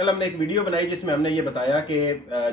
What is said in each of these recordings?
कल हमने एक वीडियो बनाई जिसमें हमने ये बताया कि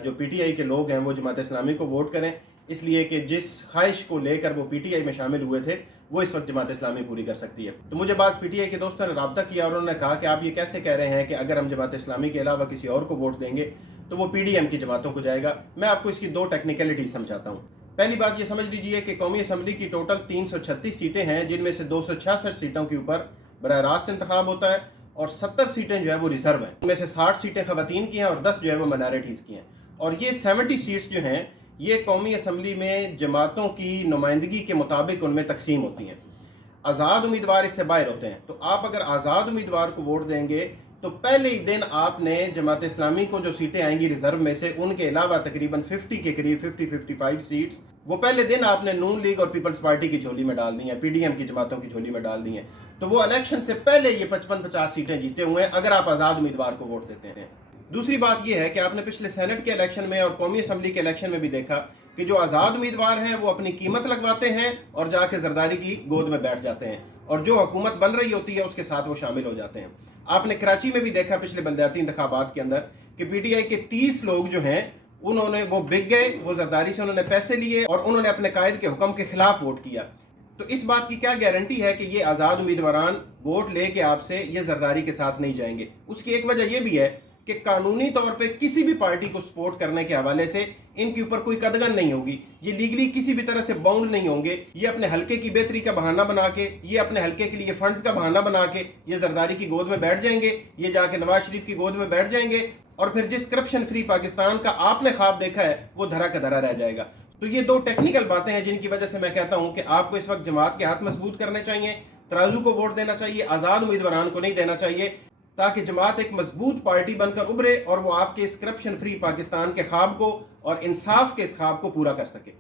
जो पीटीआई के लोग हैं वो जमात इस्लामी को वोट करें, इसलिए कि जिस ख्वाहिश को लेकर वो पीटीआई में शामिल हुए थे वो इस वक्त जमात इस्लामी पूरी कर सकती है। तो मुझे बाद पीटीआई के दोस्तों ने रब्ता किया और उन्होंने कहा कि आप ये कैसे कह रहे हैं कि अगर हम जमात इस्लामी के अलावा किसी और को वोट देंगे तो वो पीडीएम की जमातों को जाएगा। मैं आपको इसकी दो टेक्निकलिटीज समझाता हूँ। पहली बात ये समझ लीजिए कि कौमी असम्बली की टोटल 336 सीटें हैं, जिनमें से 266 सीटों के ऊपर बराह रास्त इंतखाब होता है और 70 सीटें जो है वो रिजर्व हैं। उनमें से 60 सीटें खवातीन की हैं और 10 जो है वो माइनॉरिटीज़ की हैं। और ये 70 सीट्स जो हैं ये कौमी असम्बली में जमातों की नुमाइंदगी के मुताबिक उनमें तकसीम होती हैं। आज़ाद उम्मीदवार इससे बाहर होते हैं। तो आप अगर आज़ाद उम्मीदवार को वोट देंगे तो पहले ही दिन आपने जमात इस्लामी को जो सीटें आएंगी रिजर्व में से, उनके अलावा तकरीबन 50 के करीब 50-55 सीट्स वो पहले दिन आपने नून लीग और पीपल्स पार्टी की झोली में डाल दी हैं, पीडीएम की जमातों की झोली में डाल दी हैं। तो वो इलेक्शन से पहले ये 55-50 सीटें जीते हुए हैं अगर आप आज़ाद उम्मीदवार को वोट देते हैं। दूसरी बात यह है कि आपने पिछले सेनेट के इलेक्शन में और कौमी असम्बली के इलेक्शन में भी देखा कि जो आज़ाद उम्मीदवार हैं वो अपनी कीमत लगवाते हैं और जाके जरदारी की गोद में बैठ जाते हैं, और जो हुकूमत बन रही होती है उसके साथ वो शामिल हो जाते हैं। आपने कराची में भी देखा पिछले बलदियाती इंतखाबात के अंदर कि पीटीआई के 30 लोग जो हैं उन्होंने वो बिक गए, वो जरदारी से उन्होंने पैसे लिए और उन्होंने अपने कायद के हुक्म के खिलाफ वोट किया। तो इस बात की क्या गारंटी है कि ये आज़ाद उम्मीदवारान वोट लेके आपसे ये जरदारी के साथ नहीं जाएंगे? उसकी एक वजह यह भी है कि कानूनी तौर पे किसी भी पार्टी को सपोर्ट करने के हवाले से इनके ऊपर कोई कदगन नहीं होगी। ये लीगली किसी भी तरह से बाउंड नहीं होंगे। ये अपने हलके की बेहतरी का बहाना बना के, ये अपने हलके के लिए फंड्स का बहाना बना के ये जरदारी की गोद में बैठ जाएंगे, ये जाके नवाज शरीफ की गोद में बैठ जाएंगे और फिर जिस करप्शन फ्री पाकिस्तान का आपने ख्वाब देखा है वो धरा का धरा रह जाएगा। तो ये दो टेक्निकल बातें हैं जिनकी वजह से मैं कहता हूं कि आपको इस वक्त जमात के हाथ मजबूत करने चाहिए, तराजू को वोट देना चाहिए, आज़ाद उम्मीदवारान को नहीं देना चाहिए, ताकि जमात एक मजबूत पार्टी बनकर उभरे और वो आपके इस करप्शन फ्री पाकिस्तान के ख्वाब को और इंसाफ के इस ख्वाब को पूरा कर सके।